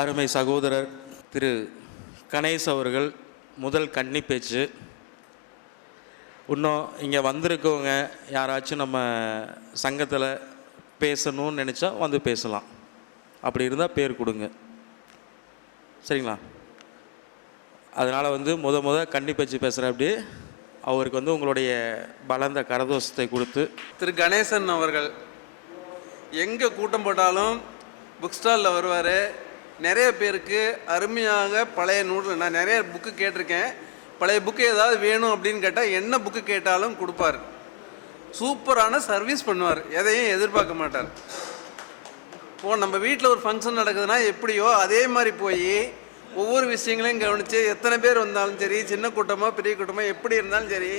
அருமை சகோதரர் திரு கணேஷ் அவர்கள் முதல் கன்னி பேச்சு. இன்னும் இங்கே வந்திருக்கவங்க யாராச்சும் நம்ம சங்கத்தில் பேசணும்னு நினச்சா வந்து பேசலாம். அப்படி இருந்தால் பேர் கொடுங்க. சரிங்களா? அதனால் வந்து முத முத கன்னி பேச்சு பேசுகிற அப்படி. அவருக்கு வந்து உங்களுடைய பலந்த கரதோஷத்தை கொடுத்து. திரு கணேசன் அவர்கள் எங்கே கூட்டம் போட்டாலும் புக் ஸ்டாலில் வருவார். நிறைய பேருக்கு அருமையாக பழைய நூல் நான் நிறைய புக்கு கேட்டிருக்கேன். பழைய புக்கு ஏதாவது வேணும் அப்படின்னு கேட்டால் என்ன புக்கு கேட்டாலும் கொடுப்பார். சூப்பரான சர்வீஸ் பண்ணுவார். எதையும் எதிர்பார்க்க மாட்டார். இப்போ நம்ம வீட்டில் ஒரு ஃபங்க்ஷன் நடக்குதுன்னா எப்படியோ அதே மாதிரி போய் ஒவ்வொரு விஷயங்களையும் கவனித்து எத்தனை பேர் வந்தாலும் சரி சின்ன கூட்டமோ பெரிய கூட்டமோ எப்படி இருந்தாலும் சரி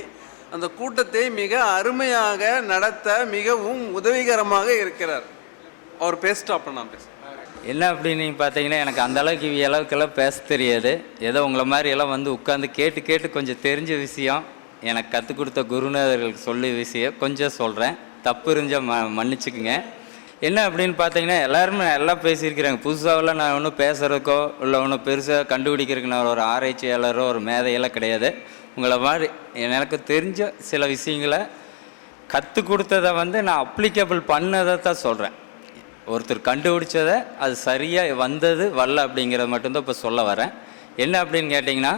அந்த கூட்டத்தை மிக அருமையாக நடத்த மிகவும் உதவிகரமாக இருக்கிறார். அவர் பேசிட்டாப்ப நான் பேசுகிறேன் என்ன அப்படின்னு பார்த்தீங்கன்னா எனக்கு அந்த அளவுக்கு இவ அளவுக்கெல்லாம் பேச தெரியாது. ஏதோ உங்களை மாதிரி எல்லாம் வந்து உட்காந்து கேட்டு கேட்டு கொஞ்சம் தெரிஞ்ச விஷயம். எனக்கு கற்றுக் கொடுத்த குருநாதர்களுக்கு சொல்லி விஷயம். கொஞ்சம் சொல்கிறேன் தப்பு இருந்தால் ம மன்னிச்சுக்குங்க. என்ன அப்படின்னு பார்த்தீங்கன்னா எல்லாருமே எல்லாம் பேசியிருக்கிறாங்க. புதுசாகலாம் நான் ஒன்றும் பேசுகிறதுக்கோ இல்லை ஒன்றும் பெருசாக கண்டுபிடிக்கிறதுக்கு நான் ஒரு ஆராய்ச்சியாளரோ ஒரு மேதையெல்லாம் கிடையாது. உங்களை மாதிரி எனக்கு தெரிஞ்ச சில விஷயங்களை கற்றுக் கொடுத்ததை வந்து நான் அப்ளிகபிள் பண்ணதை தான் சொல்கிறேன் ஒருத்தர் கண்டுபிடிச்சதை அது சரியாக வந்தது வரல அப்படிங்கிறத மட்டும்தான் இப்போ சொல்ல வரேன். என்ன அப்படின்னு கேட்டிங்கன்னா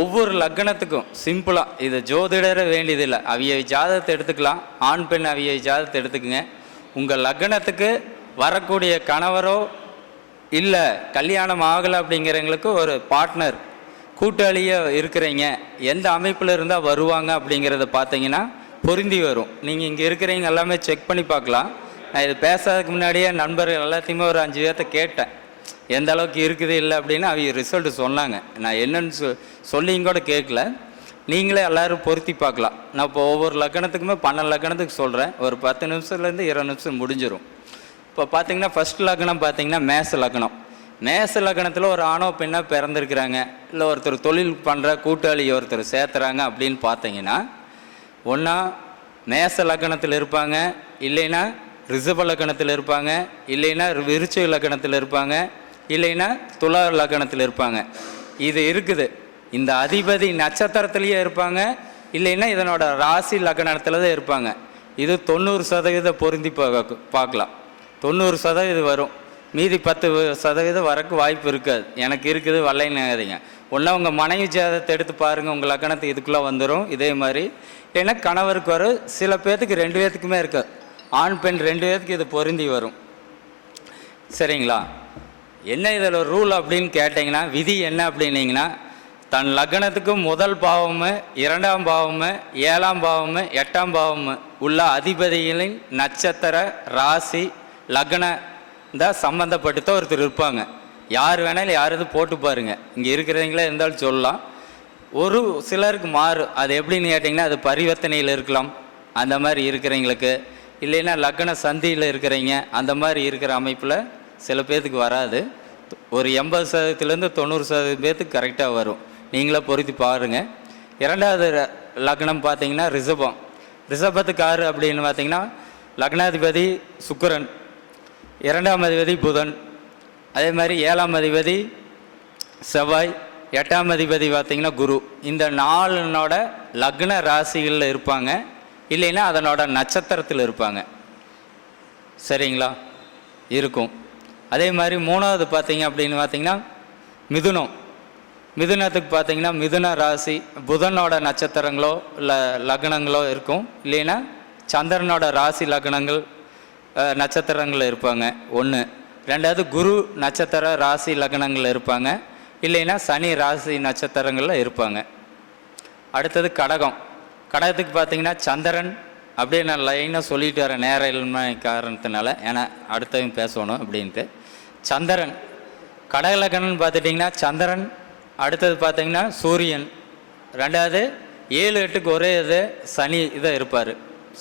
ஒவ்வொரு லக்னத்துக்கும் சிம்பிளாக இது ஜோதிடர வேண்டியதில்லை. அவிய ஜாதகத்தை எடுத்துக்கலாம். ஆண் பெண் அவிய ஜாதகத்தை எடுத்துக்கோங்க. உங்கள் லக்னத்துக்கு வரக்கூடிய கணவரோ இல்லை கல்யாணம் ஆகலை அப்படிங்கிறவங்களுக்கு ஒரு பார்ட்னர் கூட்டாளியாக இருக்கிறீங்க. எந்த அமைப்பில் இருந்தால் வருவாங்க அப்படிங்கிறத பார்த்தீங்கன்னா பொருந்தி வரும். நீங்கள் இங்கே இருக்கிறவங்க எல்லாமே செக் பண்ணி பார்க்கலாம். நான் இது பேசாததுக்கு முன்னாடியே நண்பர்கள் எல்லாத்தையுமே ஒரு அஞ்சு பேர்த்த கேட்டேன். எந்த அளவுக்கு இருக்குது இல்லை அப்படின்னு அவங்க ரிசல்ட் சொன்னாங்க. நான் என்னன்னு சொ சொல்லியும் கூட கேட்கல. நீங்களே எல்லோரும் பொருத்தி பார்க்கலாம். நான் இப்போ ஒவ்வொரு லக்கணத்துக்குமே பன்னெண்டு லக்கணத்துக்கு சொல்கிறேன் ஒரு பத்து நிமிஷத்துலேருந்து இருபது நிமிஷம் முடிஞ்சிடும் இப்போ பார்த்தீங்கன்னா ஃபர்ஸ்ட் லக்கணம் பார்த்தீங்கன்னா மேச லக்கணம். மேச லக்கணத்தில் ஒரு ஆணோ பெண்ணாக பிறந்திருக்கிறாங்க. இல்லை ஒருத்தர் தொழில் பண்ணுற கூட்டாளி ஒருத்தர் சேர்த்துறாங்க அப்படின்னு பார்த்தீங்கன்னா ஒன்றா மேச லக்கணத்தில் இருப்பாங்க. இல்லைன்னா ரிஷப லக்னத்தில் இருப்பாங்க இல்லைன்னா விருச்ச லக்கணத்தில் இருப்பாங்க இல்லைன்னா துலா லக்கணத்தில் இருப்பாங்க. இது இருக்குது. இந்த அதிபதி நட்சத்திரத்துலேயே இருப்பாங்க இல்லைன்னா இதனோட ராசி லக்கணத்தில் தான் இருப்பாங்க. இது தொண்ணூறு சதவீதம் பொருந்தி பார்க்க- பார்க்கலாம். தொண்ணூறு சதவீதம் வரும். மீதி பத்து சதவீதம் வரக்கு வாய்ப்பு இருக்காது. எனக்கு இருக்குது வரலைன்னாதீங்க. ஒன்றா உங்கள் மனைவி ஜாதத்தை எடுத்து பாருங்கள் உங்கள் லக்கணத்துக்கு இதுக்குள்ளே வந்துடும் இதே மாதிரி. ஏன்னா கணவருக்கு வரும் சில பேர்த்துக்கு ரெண்டு பேர்த்துக்குமே இருக்காது. ஆண் பெண் ரெண்டு பேர்த்துக்கு இது பொருந்தி வரும். சரிங்களா? என்ன இதில் ரூல் அப்படின்னு கேட்டிங்கன்னா விதி என்ன அப்படின்னீங்கன்னா தன் லக்னத்துக்கு முதல் பாவம் இரண்டாம் பாவம் ஏழாம் பாவம் எட்டாம் பாவம் உள்ள அதிபதிகளின் நட்சத்திர ராசி லக்ன தான் சம்மந்தப்பட்டு தான் ஒருத்தர் இருப்பாங்க. யார் வேணாலும் யார் இது போட்டு பாருங்க. இங்கே இருக்கிறவங்களே இருந்தாலும் சொல்லலாம். ஒரு சிலருக்கு மாறும் அது எப்படின்னு கேட்டிங்கன்னா அது பரிவர்த்தனையில் இருக்கலாம். அந்த மாதிரி இருக்கிறவங்களுக்கு இல்லைன்னா லக்ன சந்தியில் இருக்கிறீங்க அந்த மாதிரி இருக்கிற அமைப்பில் சில பேர்த்துக்கு வராது. ஒரு எண்பது சதவீதத்துலேருந்து தொண்ணூறு சதவீதம் பேர்த்துக்கு கரெக்டாக வரும். நீங்களே பொருத்தி பாருங்கள் இரண்டாவது லக்னம் பார்த்தீங்கன்னா ரிஷபம். ரிஷபத்துக்கு ஆறு அப்படின்னு பார்த்தீங்கன்னா லக்னாதிபதி சுக்கரன் இரண்டாம் அதிபதி புதன் அதே மாதிரி ஏழாம் அதிபதி செவ்வாய் எட்டாம் அதிபதி பார்த்திங்கன்னா குரு. இந்த நாலுனோட லக்ன ராசிகளில் இருப்பாங்க. இல்லைன்னா அதனோட நட்சத்திரத்தில் இருப்பாங்க. சரிங்களா? இருக்கும். அதே மாதிரி மூணாவது பார்த்தீங்க அப்படின்னு பார்த்தீங்கன்னா மிதுனம். மிதுனத்துக்கு பார்த்தீங்கன்னா மிதுன ராசி புதனோட நட்சத்திரங்களோ இல்லை லக்னங்களோ இருக்கும். இல்லைன்னா சந்திரனோட ராசி லக்னங்கள் நட்சத்திரங்கள் இருப்பாங்க. ஒன்று ரெண்டாவது குரு நட்சத்திர ராசி லக்னங்கள் இருப்பாங்க. இல்லைன்னா சனி ராசி நட்சத்திரங்களில் இருப்பாங்க. அடுத்தது கடகம். கடகத்துக்கு பார்த்தீங்கன்னா சந்திரன் அப்படியே நான் லைனாக சொல்லிட்டு வரேன் நேர இல்லாம காரணத்தினால ஏன்னா அடுத்தவங்க பேசணும் அப்படின்ட்டு. சந்திரன். கடகலக்கணன் பார்த்துட்டிங்கன்னா சந்திரன் அடுத்தது பார்த்தீங்கன்னா சூரியன். ரெண்டாவது ஏழு எட்டுக்கு ஒரே இது சனி இதை இருப்பார்.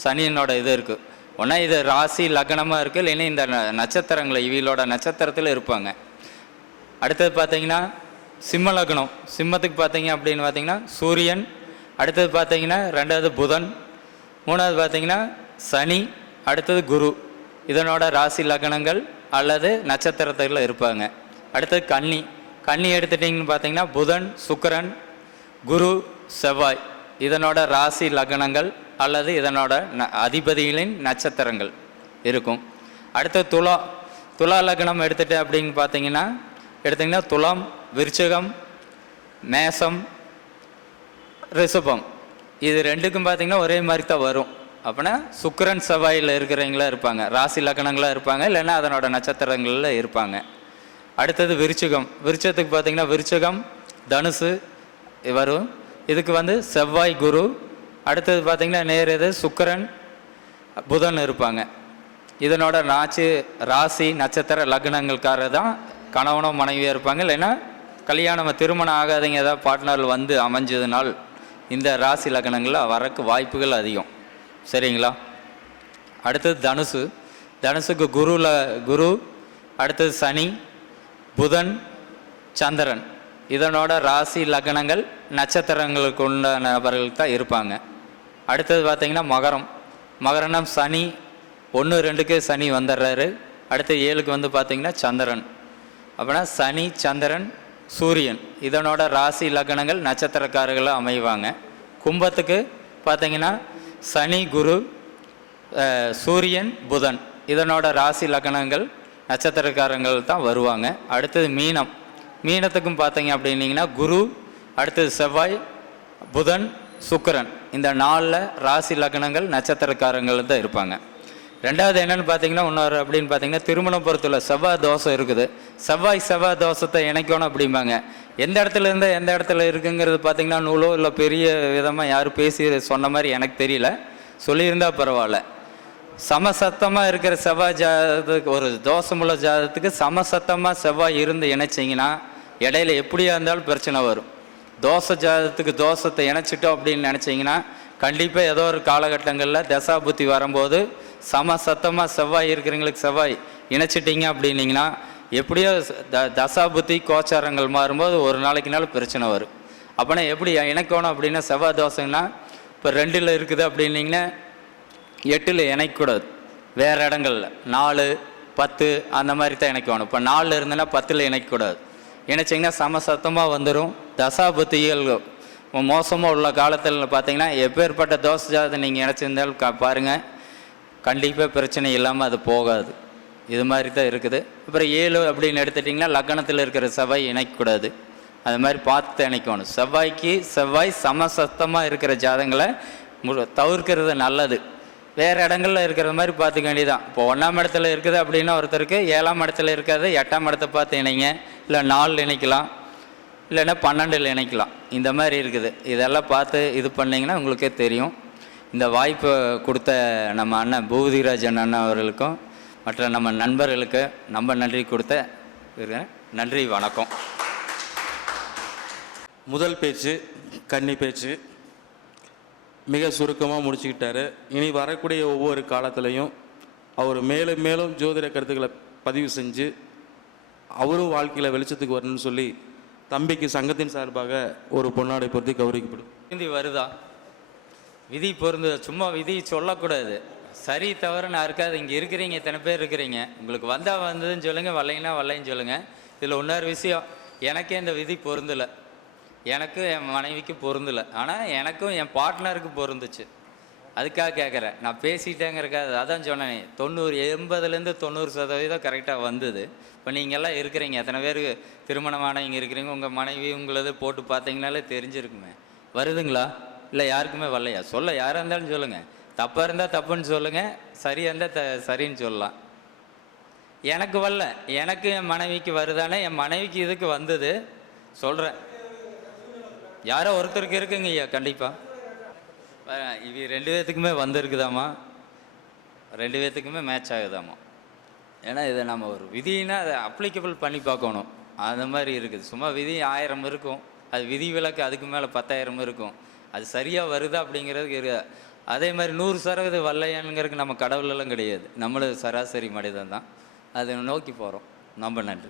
சனியனோட இது இருக்குது ஒன்றா இது ராசி லக்னமாக இருக்குது இல்லைன்னா இந்த ந- நட்சத்திரங்களை இவங்களோட நட்சத்திரத்தில் இருப்பாங்க. அடுத்தது பார்த்தீங்கன்னா சிம்ம லக்னம் சிம்மத்துக்கு பார்த்தீங்க அப்படின்னு பார்த்தீங்கன்னா சூரியன் அடுத்தது பார்த்தீங்கன்னா ரெண்டாவது புதன் மூணாவது பார்த்தீங்கன்னா சனி அடுத்தது குரு. இதனோட ராசி லக்னங்கள் அல்லது நட்சத்திரத்தில் இருப்பாங்க. அடுத்தது கன்னி. கன்னி எடுத்துட்டிங்கன்னு பார்த்தீங்கன்னா புதன் சுக்கரன் குரு செவ்வாய். இதனோட ராசி லக்னங்கள் அல்லது இதனோட ந அதிபதிகளின் நட்சத்திரங்கள் இருக்கும். அடுத்தது துலா. துலா லக்னம் எடுத்துகிட்டு அப்படின்னு பார்த்தீங்கன்னா எடுத்திங்கன்னா துலாம் விருச்சகம் மேசம் ரிஷபம். இது ரெண்டுக்கும் பார்த்தீங்கன்னா ஒரே மாதிரி தான் வரும். அப்படின்னா சுக்கரன் செவ்வாயில் இருக்கிறவங்களா இருப்பாங்க. ராசி லக்கணங்களாக இருப்பாங்க. இல்லைன்னா அதனோட நட்சத்திரங்களில் இருப்பாங்க. அடுத்தது விருச்சிகம். விருச்சத்துக்கு பார்த்தீங்கன்னா விருச்சகம் தனுசு வரும். இதுக்கு வந்து செவ்வாய் குரு. அடுத்தது பார்த்தீங்கன்னா நேர் இது சுக்கிரன் புதன் இருப்பாங்க. இதனோட நாச்சு ராசி நட்சத்திர லக்னங்கள்காரர் தான் கணவனும் மனைவியாக இருப்பாங்க. இல்லைன்னா கல்யாணம் திருமணம் ஆகாதீங்க ஏதாவது பார்ட்னர் வந்து அமைஞ்சதுனால் இந்த ராசி லக்னங்களில் வரக்கு வாய்ப்புகள் அதிகம். சரிங்களா? அடுத்தது தனுசு. தனுசுக்கு குருல குரு அடுத்தது சனி புதன் சந்திரன். இதனோட ராசி லக்னங்கள் நட்சத்திரங்களுக்கு உள்ள நபர்கள் தான் இருப்பாங்க. அடுத்தது பார்த்திங்கன்னா மகரம். மகரம்னா சனி ஒன்று ரெண்டுக்கு சனி வந்துடுறாரு. அடுத்து ஏழுக்கு வந்து பார்த்திங்கன்னா சந்திரன். அப்படின்னா சனி சந்திரன் சூரியன். இதனோட ராசி லக்னங்கள் நட்சத்திரக்காரர்களாக அமைவாங்க. கும்பத்துக்கு பார்த்தீங்கன்னா சனி குரு சூரியன் புதன். இதனோட ராசி லக்னங்கள் நட்சத்திரக்காரங்கள் தான் வருவாங்க. அடுத்தது மீனம். மீனத்துக்கும் பார்த்தீங்க அப்படின்னிங்கன்னா குரு அடுத்தது செவ்வாய் புதன் சுக்கிரன். இந்த நாளில் ராசி லக்னங்கள் நட்சத்திரக்காரங்கள் தான் இருப்பாங்க. ரெண்டாவது என்னன்னு பார்த்தீங்கன்னா இன்னொரு அப்படின்னு பார்த்தீங்கன்னா திருமணம் செவ்வாய் தோசை இருக்குது. செவ்வாய் செவ்வாய் தோசத்தை இணைக்கணும் அப்படிம்பாங்க. எந்த இடத்துல இருந்து எந்த இடத்துல இருக்குங்கிறது பார்த்தீங்கன்னா நூலோ இல்லை பெரிய விதமாக யாரும் பேசி சொன்ன மாதிரி எனக்கு தெரியல. சொல்லியிருந்தா பரவாயில்ல. சமசத்தமாக இருக்கிற செவ்வாய் ஜாதத்துக்கு ஒரு தோஷமுள்ள ஜாதத்துக்கு சமசத்தமாக செவ்வாய் இருந்து இணைச்சிங்கன்னா இடையில எப்படியா இருந்தாலும் பிரச்சனை வரும். தோசை ஜாதத்துக்கு தோஷத்தை இணைச்சிட்டோம் அப்படின்னு நினச்சிங்கன்னா கண்டிப்பாக ஏதோ ஒரு காலகட்டங்களில் தசா புத்தி வரும்போது சம சத்தமாக செவ்வாய் இருக்கிறவங்களுக்கு செவ்வாய் இணைச்சிட்டிங்க அப்படின்னீங்கன்னா எப்படியோ த தசா புத்தி கோச்சாரங்கள் மாறும்போது ஒரு நாளைக்கு நாள் பிரச்சனை வரும். அப்போனா எப்படி இணைக்கணும் அப்படின்னா செவ்வாய் தோசைன்னா இப்போ ரெண்டில் இருக்குது அப்படின்னீங்கன்னா எட்டில் இணைக்கக்கூடாது. வேறு இடங்கள்ல. நாலு பத்து அந்த மாதிரி தான் இணைக்கணும். இப்போ நாலில் இருந்ததுன்னா பத்தில் இணைக்கக்கூடாது. இணைச்சிங்கன்னா சம சத்தமாக வந்துடும் தசாபுத்திகள் மோசமாக உள்ள காலத்தில் பார்த்தீங்கன்னா எப்பேற்பட்ட தோசை ஜாதத்தை நீங்கள் இணைச்சிருந்தாலும் கா பாருங்கள் கண்டிப்பாக பிரச்சனை இல்லாமல் அது போகாது. இது மாதிரி தான் இருக்குது. அப்புறம் ஏழு அப்படின்னு எடுத்துட்டிங்கன்னா லக்னத்தில் இருக்கிற செவ்வாய் இணைக்கக்கூடாது. அது மாதிரி பார்த்து இணைக்கணும். செவ்வாய்க்கு செவ்வாய் சமசத்தமாக இருக்கிற ஜாதங்களை தவிர்க்கிறது நல்லது. வேறு இடங்கள்ல இருக்கிற மாதிரி பார்த்துக்க வேண்டியதான் இப்போ ஒன்றாம் இடத்துல இருக்குது அப்படின்னா ஒருத்தருக்கு ஏழாம் இடத்துல இருக்காது எட்டாம் இடத்த பார்த்து இணைங்க. இல்லை நாலு இணைக்கலாம். இல்லைன்னா பன்னெண்டில் இணைக்கலாம். இந்த மாதிரி இருக்குது. இதெல்லாம் பார்த்து இது பண்ணிங்கன்னா உங்களுக்கே தெரியும். இந்த வாய்ப்பை கொடுத்த நம்ம அண்ணன் பூதிராஜன் அண்ணன் அவர்களுக்கும் மற்ற நம்ம நண்பர்களுக்கு நம்ம நன்றி கொடுத்த நன்றி வணக்கம். முதல் பேச்சு கன்னி பேச்சு. மிக சுருக்கமாக முடிச்சுக்கிட்டாரு. இனி வரக்கூடிய ஒவ்வொரு காலத்துலேயும் அவர் மேலும் மேலும் ஜோதிட கருத்துக்களை பதிவு செஞ்சு அவரும் வாழ்க்கையில் வெளிச்சத்துக்கு வரணும்னு சொல்லி தம்பிக்கு சங்கத்தின் சார்பாக ஒரு பொன்னாடை பொருத்தி கௌரவிக்கப்படும். விதி வருதா? விதி பொருந்தது? சும்மா விதி சொல்லக்கூடாது. சரி தவறுன்னு இருக்காது. இங்கே இருக்கிறீங்க இத்தனை பேர் இருக்கிறீங்க. உங்களுக்கு வந்தால் வந்ததுன்னு சொல்லுங்கள் வரலைங்கன்னா வரலைன்னு சொல்லுங்கள் இதில் இன்னொரு விஷயம் எனக்கே இந்த விதி பொருந்தலை. எனக்கும் என் மனைவிக்கு பொருந்தலை. ஆனால் எனக்கும் என் பார்ட்னருக்கு பொருந்துச்சு. அதுக்காக கேட்குறேன் நான் பேசிட்டேங்கிறக்காக அதான் சொன்னேன் தொண்ணூறு எண்பதுலேருந்து தொண்ணூறு சதவீதம் கரெக்டாக வந்தது. இப்போ நீங்கள் எல்லாம் இருக்கிறீங்க எத்தனை பேர் திருமணமானவங்க இருக்கிறீங்க உங்கள் மனைவி உங்களது போட்டு பார்த்தீங்கனாலே தெரிஞ்சிருக்குமே. வருதுங்களா? இல்லை யாருக்குமே வரலையா? சொல்ல யாராக இருந்தாலும் சொல்லுங்கள் தப்பாக இருந்தால் தப்புன்னு சொல்லுங்கள் சரியாக இருந்தால் த சரின்னு சொல்லலாம். எனக்கு வரல. எனக்கு என் மனைவிக்கு வருதானே என் மனைவிக்கு இதுக்கு வந்தது. சொல்கிறேன் யாரோ ஒருத்தருக்கு இருக்குங்க ஐயா கண்டிப்பாக இவி ரெண்டு பேர்த்துக்குமே வந்திருக்குதாம்மா. ரெண்டு பேர்த்துக்குமே மேட்ச் ஆகுதாம்மா. ஏன்னா இதை நம்ம ஒரு விதினா அதை அப்ளிகபிள் பண்ணி பார்க்கணும். அந்த மாதிரி இருக்குது. சும்மா விதி ஆயிரம் இருக்கும். அது விதி விலக்கு அதுக்கு மேலே பத்தாயிரம் இருக்கும். அது சரியாக வருதா அப்படிங்கிறதுக்கு இரு. அதே மாதிரி நூறு சதவீதம் வரலையானுங்கிறதுக்கு நம்ம கடவுளெல்லாம் கிடையாது. நம்மளும் சராசரி மனிதன் தான் அதை நோக்கி போகிறோம் ரொம்ப நன்றி.